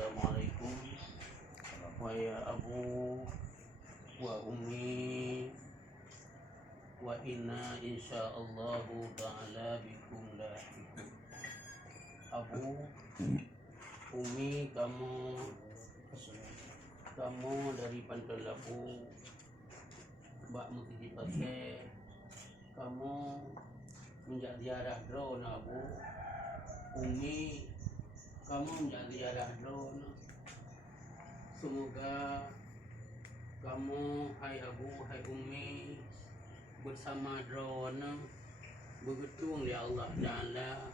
Assalamualaikum wa ya abu wa ummi wa inna insyaallahu ta'ala bikum lahiqun. Abu, Umi, kamu dari Pantai Labu, Mbak Mutiji Pasir, kamu menjadi arah drone. Abu, Umi, kamu menjadi arah drone. Semoga kamu, hai Abu, hai Umi, bersama drone bergetung ya Allah Ta'ala.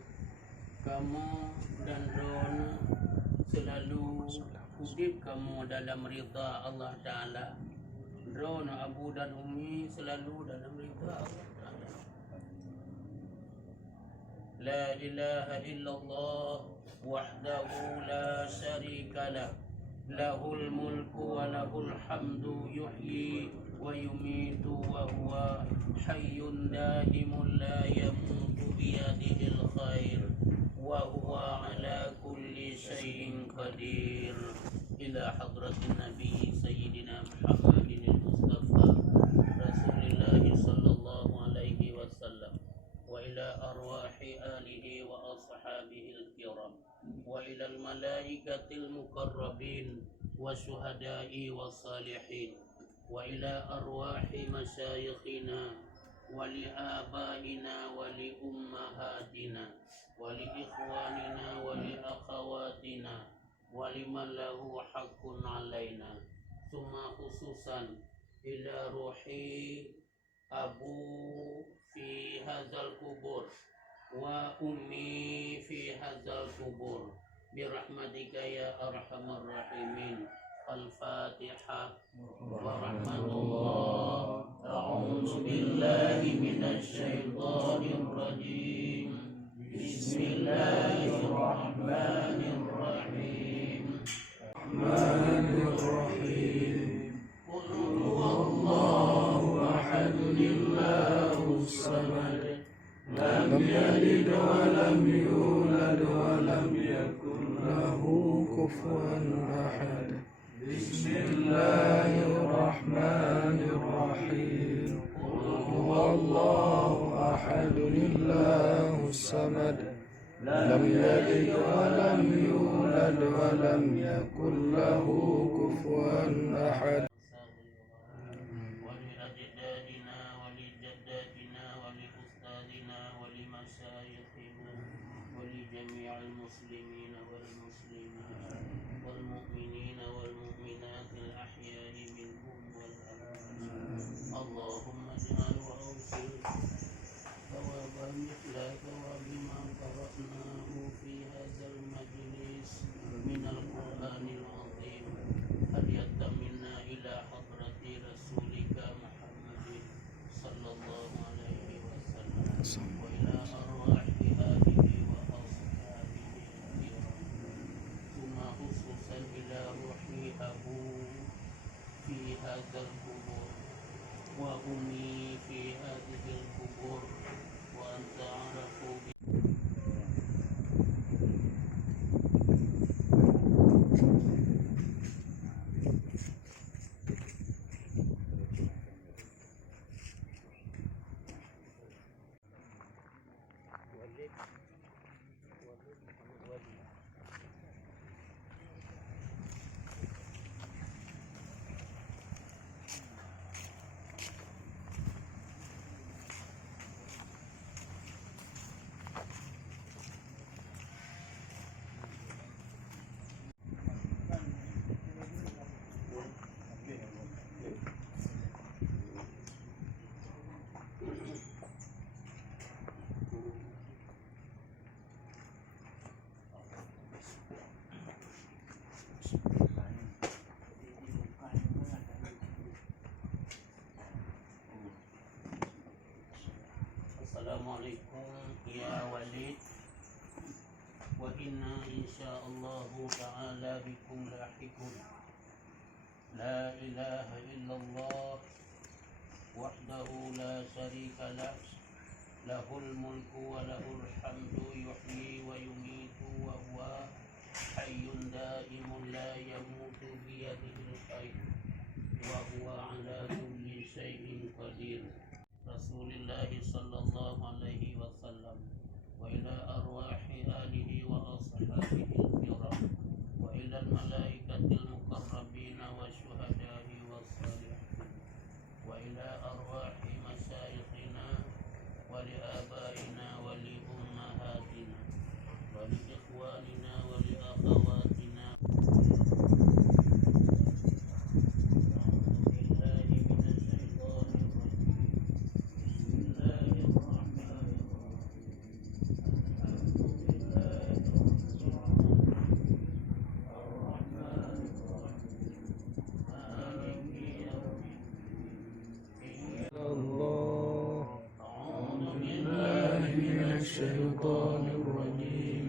Kamu dan drone selalu hidup kamu dalam ridha Allah Ta'ala. Drone, Abu dan Umi selalu dalam ridha Allah Ta'ala. La ilaha illallah wahdahu la syarika lah, lahul mulku wa lahul hamdu, yuhyi wa yumitu wa huwa hayyun daimun la yamutu biyadihil khair wa huwa ala kulli syai'in qadir. Ila hadratin Nabi Sayyidina Muhammadin al-Mustafa Rasulullah sallallahu alaihi wasallam wa ila arwahi alihi wa ashabihi al-kiram wa ila al-malaikatil muqarrabin wa syuhada'i wa salihin wa ila arwahi masyayikhina wa li abaina wa li ummahatina wa li ikhwanina wa li akhawatina wa liman lahu haqqun alaina, summa khususan ila ruhi Abu fi hadzal kubur wa ummi fi hadzal kubur birahmatika ya arhamar rahimin. Al-Fatihah. Wa rahmatullah. A'udzu billahi minasy syaithanir rajim. Bismillahirrahmanirrahim. Rahmanirrahim. Qul huwallahu ahad, Allahus samad, lam yalid wa lam yulad wa lam yakul lahu kufuwan ahad. Bismillahirrahmanirrahim. Qul huwallahu ahad, Allahus samad, lam yalid wa lam yulad wa lam yakul lahu kufuwan ahad. Allahumma ij'al wa awsil thawaban mithla thawabi ma qara'nahu fi hadzal majlis minal Qur'anil azim. Hadiyatan minna ila hadrati rasulika Muhammadin sallallahu alaihi wasallam wa ila arwahi alihi wa ashabihi al-kiram, thumma khususan ila ruhi Abu fi hadzal kubur wa ummi fi hadhil kubur wa anta arafu bi. Assalamualaikum ya Walid, wa inna insyaallahu ta'ala bikum lahiqun. La ilaha illallah wahdahu la syarika lah, lahul mulku wa lahul hamdu, yuhyi wa yumitu wa huwa hayyun daimun وهو على كل شيء قدير. رسول الله صلى الله عليه وسلم وإلى أرواح آله وأصحابه الكرام وإلى الملائكة المقربين والشهداء والصالحين وإلى أرواح مشايخنا ولآبائنا ولأمهاتنا ولإخواننا ولأخواتنا. الشيطان الرجيم.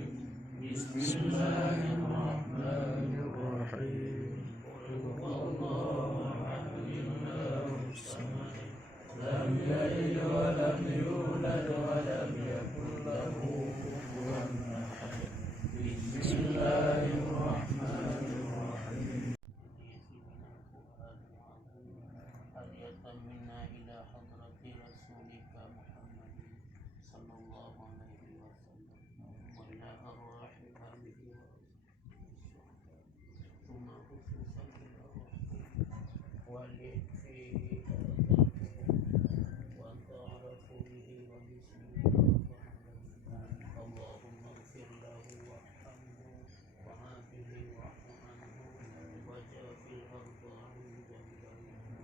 بسم الله الرحمن الرحيم. قل هو الله أحد الله الصمد لم يلد ولم يولد ولم يكن له كفوا أحد. بسم الله الرحمن الرحيم. منا إلى حضرة رسولك محمد صلى الله عليه وسلم وإلى أرواح آله ثم خصوصا إلى والد في وأنت أعرف به وباسمه اللهم اغفر له وارحمه وعافه واعف عنه وجاف الأرض عنه جميعا.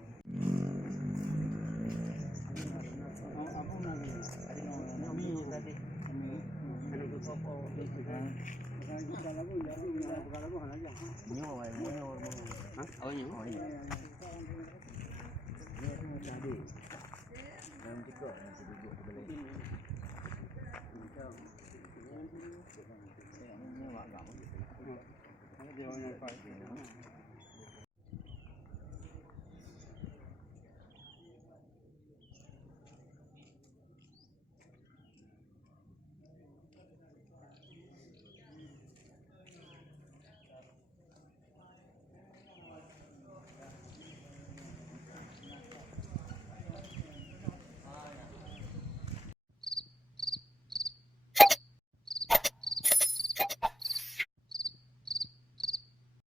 Dia